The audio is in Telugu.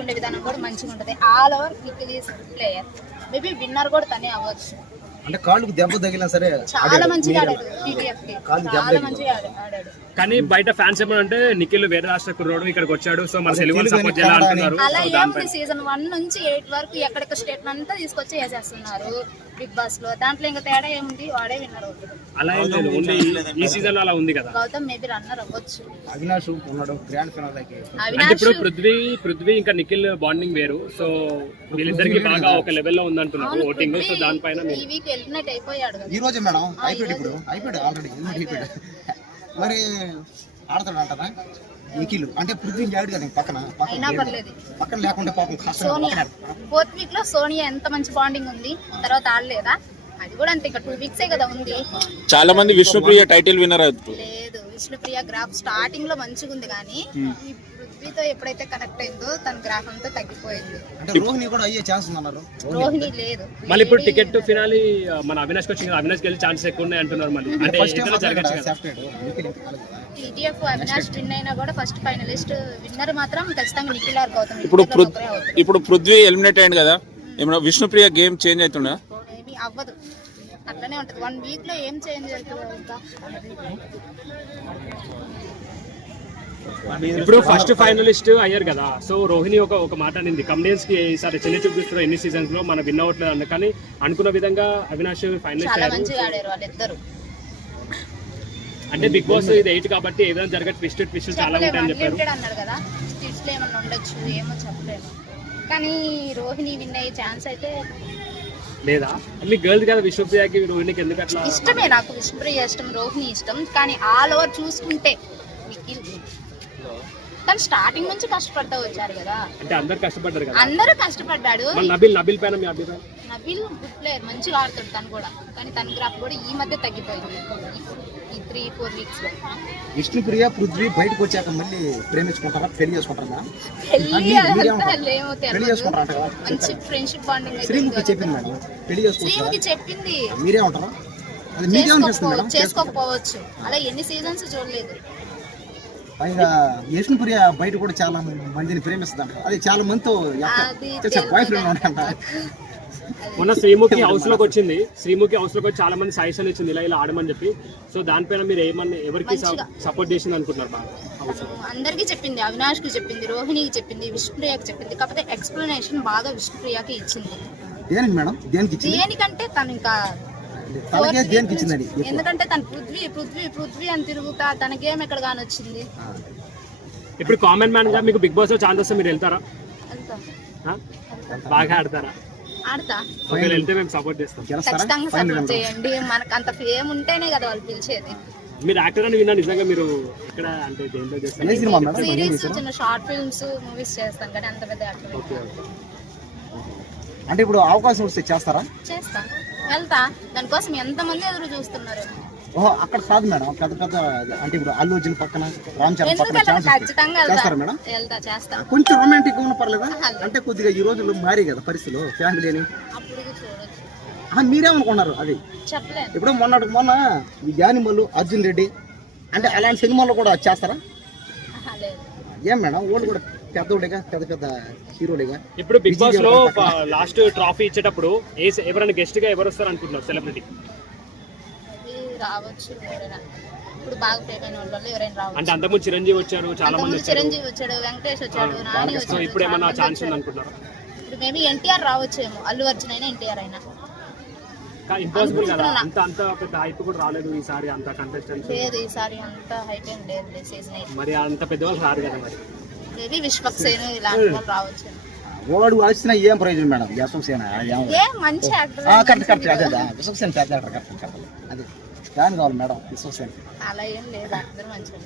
చూసుకునే విధానం కూడా మంచిగా ఉంటుంది. All over Nikhil is player. Maybe winner కూడా తనే అవ్వచ్చు. అంటే కాళ్ళకు దెబ్బ తగిలినా సరే చాలా మంచిగా ఆడాడు. టీటీఎఫ్ కి చాలా మంచిగా ఆడాడు. కానీ బయట ఫ్యాన్స్ ఏమంటే నిఖిల్ వేరే రాష్ట్ర కుర్రోడు ఇక్కడికి వచ్చాడు, సో మన తెలుగు సపోర్ట్ చేయాలంటున్నారు. అలా ఏముంది, సీజన్ 1 నుంచి 8 వరకు ఎక్కడికి స్టేట్ అంతా తీసుకొచ్చి వేసేస్తున్నారు బిగ్ బాస్ లో. దాంట్లో ఇంకా తేడా ఏముంది, వాడే విన్నర్ అవుతాడు. అలా ఏం లేదు, ఓన్లీ ఈ సీజన్ లో అలా ఉంది కదా. గౌతమ్ మేబీ రన్నర్ అవ్వచ్చు. అవినాష్ ఉన్నాడు గ్రాండ్ ఫినాలేకి. అంటే ఇప్పుడు పృథ్వీ ఇంకా నిఖిల్ బాండింగ్ వేరు, సో వీళ్ళిద్దరికి బాగా ఒక లెవెల్ లో ఉందంటున్నారు ఓటింగ్. సో దానిపైన ఈ వీక్ ఎలిమినేట్ అయిపోయాడు కదా. ఈ రోజే మేడం అయిపోయాడు, ఇప్పుడు అయిపోయాడు ఆల్రెడీ ఎలిమినేట్ అయిపోయాడు. మరి ఆడతాడు అంటారా నిఖిల్? అంటే పృథ్వీ ఆడు కదా పక్కన లేకుంటే పాపం కష్టం. సోనియా 4th వీక్ లో సోనియా ఎంత మంచి బాండింగ్ ఉంది, తర్వాత ఆడలేదా? అది కూడా అంతే, ఇంకా 2 వీక్సే కదా ఉంది. చాలా మంది విష్ణుప్రియ టైటిల్ విన్నర్ లేదు. విష్ణుప్రియ గ్రాఫ్ స్టార్టింగ్ లో మంచిగా ఉంది, కానీ ఈ పృథ్వీతో ఎప్పుడైతే కనెక్ట్ అయిందో తన గ్రాఫ్ అంతా తగ్గిపోయింది. అంటే రోహిణి కూడా అయ్యే ఛాన్స్ ఉందన్నారు. రోహిణి లేదు. మళ్ళీ ఇప్పుడు టికెట్ ఫినాలి మన అవినాష్ వచ్చింది, అవినాష్ గెలిచే ఛాన్స్ ఎక్కువ ఉన్నాయి అంటున్నారు. మళ్ళీ అంటే టీటీఎఫ్ అవినాష్ విన్ అయినా కూడా ఫస్ట్ ఫైనలిస్ట్ విన్నర్ మాత్రం ఖచ్చితంగా నిఖిల్ ఆర్ గౌతమ్. ఇప్పుడు పృథ్వీ ఎలిమినేట్ అయ్యింది కదా, ఏమన్నా విష్ణుప్రియ గేమ్ చేంజ్ అవుతుందా? ఏమీ అవ్వదు, అట్లనే ఉంటుంది. 1 వీక్ లో ఏం చేంజ్ అవుతుంది ఇంకా. ఇప్పుడు ఫస్ట్ ఫైనలిస్ట్ అయ్యారు కదా, సో రోహిణి ఒక మాట అనింది, కమెడియన్స్ కి ఈసారి చిన్న చూపిస్తున్నారు ఎన్ని సీజన్స్ లో మనం విన్ అవ్వట్లేదు అన్న. కానీ అనుకున్న విధంగా అవినాష్ ఫైనలిస్ట్ చాలా మంచిగా ఆడారు వాళ్ళిద్దరు. అంటే బిగ్ బాస్ ఇది 8 కాబట్టి ఏదైనా జరగదు, ట్విస్ట్ చాలా ఉంటాయని చెప్పారు అన్నారు కదా. ట్విస్ట్ ఏమన్నా ఉండొచ్చు, ఏమో చెప్పలేము. కానీ రోహిణి విన్ అయ్యే ఛాన్స్ అయితే లేదా? అన్ని గర్ల్స్ కదా, విష్ణుప్రియకి రోహిణికి ఎందుకు అట్లా? ఇష్టమే, నాకు విష్ణుప్రియ ఇష్టం, రోహిణి ఇష్టం. కానీ ఆల్ ఓవర్ చూసుకుంటే నిఖిల్. కానీ స్టార్టింగ్ నుంచి కష్టపడతా వచ్చారు కదా. అంటే అందరు కష్టపడ్డారు కదా. అందరూ కష్టపడ్డాడు. నబిల్ పైన మీ అభిప్రాయం? నబిల్ గుడ్ ప్లేయర్, మంచిగా ఆడుతాడు తను కూడా. కానీ తన గ్రాఫ్ కూడా ఈ మధ్య తగ్గిపోయింది ఈ 3-4 వీక్స్ లో. విష్ణుప్రియ పృథ్వీ బయటకు వచ్చాక మళ్ళీ ప్రేమించుకుంటారా, పెళ్లి చేసుకుంటారా? పెళ్లి చేసుకుంటారా? మంచి ఫ్రెండ్షిప్ బాండింగ్. శ్రీముఖి చెప్పింది మేడం పెళ్లి చేసుకుంటారా? శ్రీముఖి చెప్పింది. మీరే ఉంటారా? అది మీకే అనిపిస్తుంది మేడం? చేసుకోకపోవచ్చు, అలా ఎన్ని సీజన్స్ చూడలేదు. పైగా విష్ణుప్రియ బయట కూడా చాలా మందిని ప్రేమిస్తుందంట. అది చాలా మందితో బాయ్ ఫ్రెండ్ ఉంటాయంట. మొన్న శ్రీముఖి హౌస్ లోకి వచ్చింది, శ్రీముఖి హౌస్ లోకి వచ్చి చాలా మంది సజెషన్ ఇచ్చింది ఇలా ఆడమని చెప్పి. సో దానిపైన మీరు ఏమన్నా ఎవరికి సపోర్ట్ చేసింది అనుకుంటున్నారు? బాగా అందరికి చెప్పింది, అవినాష్ కి చెప్పింది, రోహిణికి చెప్పింది, విష్ణుప్రియకి చెప్పింది. కాకపోతే ఎక్స్ప్లెనేషన్ బాగా విష్ణుప్రియకి ఇచ్చింది. దేనికి మేడం? దేనికంటే తను ఇంకా ఎందుకంటే తను పృథ్వీ అని తిరుగుతా తన గేమ్ ఎక్కడ కాని వచ్చింది. ఇప్పుడు కామన్ మ్యాన్ గా మీకు బిగ్ బాస్ లో ఛాన్స్ వస్తే మీరు వెళ్తారా? బాగా ఆడతారా? ఆడతా. వెళ్తే మేము సపోర్ట్ చేస్తాం. ఖచ్చితంగా సపోర్ట్ చేయండి. మనకు అంత ఫేమ్ ఉంటేనే కదా వాళ్ళు పిలిచేది. మీరు యాక్టర్ అని విన్నా, నిజంగా మీరు ఇక్కడ అంటే దేంట్లో చేస్తారు? సిరీస్, చిన్న షార్ట్ ఫిల్మ్స్, మూవీస్ చేస్తాం కానీ అంత పెద్ద యాక్టర్. అంటే ఇప్పుడు అవకాశం వస్తే చేస్తారా? చేస్తా, వెళ్తా. దానికోసం ఎంతమంది ఎదురు చూస్తున్నారు. ఓహో, అక్కడ కాదు మేడం, పెద్ద పెద్ద అంటే ఇప్పుడు అల్లు అర్జున్ పక్కన, రామ్ చరణ్ పక్కన ఖచ్చితంగా చేస్తారా మేడం? వెళ్తా, చేస్తా. కొంచెం రొమాంటిక్ గా ఉన్న పర్లేదా? అంటే కొద్దిగా ఈ రోజుల్లో మారి కదా పరిస్థితులు, ఫ్యామిలీ అని. అప్పుడు చూడొచ్చు. మీరేమనుకున్నారు? అది చెప్పలేదు. ఇప్పుడు మొన్న ఈ యానిమల్, అర్జున్ రెడ్డి అంటే అలాంటి సినిమాల్లో కూడా చేస్తారా? ఏం మేడం, వాళ్ళు కూడా పెద్దోళ్ళేగా, పెద్ద హీరోలేగా. ఇప్పుడు బిగ్ బాస్ లో లాస్ట్ ట్రాఫీ ఇచ్చేటప్పుడు ఎవరైనా గెస్ట్ గా ఎవరు వస్తారు అనుకుంటున్నారు? సెలబ్రిటీ రావచ్చు, ఇప్పుడు బాగా ఫేమ్ అయిన వాళ్ళు ఎవరైనా రావచ్చు. అంటే అంతకుముందు చిరంజీవి వచ్చారు, చాలా మంది చిరంజీవి వచ్చాడు, వెంకటేష్ వచ్చాడు, నాని వచ్చాడు. ఇప్పుడు ఏమన్నా ఛాన్స్ ఉంది అనుకుంటున్నారు? ఇప్పుడు మేబీ ఎన్టీఆర్ రావచ్చేమో, అల్లు అర్జున్ అయినా ఎన్టీఆర్ అయినా. ఇంపాసిబుల్ కదా, అంత పెద్ద హైప్ కూడా రాలేదు ఈసారి, అంత కంటెస్టెంట్స్ లేదు ఈసారి, అంత హైప్ ఏం లేదు సీజన్ 8. మరి అంత పెద్దవాళ్ళు రారు కదా. మరి మేబీ విశ్వక్సేన్ ఇలాంటి వాళ్ళు రావచ్చు. వాడు వచ్చినా ఏం ప్రయోజనం మేడం? విశ్వక్సేన మంచి యాక్టర్. కరెక్ట్ అదే విశ్వక్సేన పెద్ద యాక్టర్. కరెక్ట్ అది ఫ్యాన్ కావాలి మేడం విశ్వక్సేన. అలా ఏం లేదు, అందరూ మంచిగా.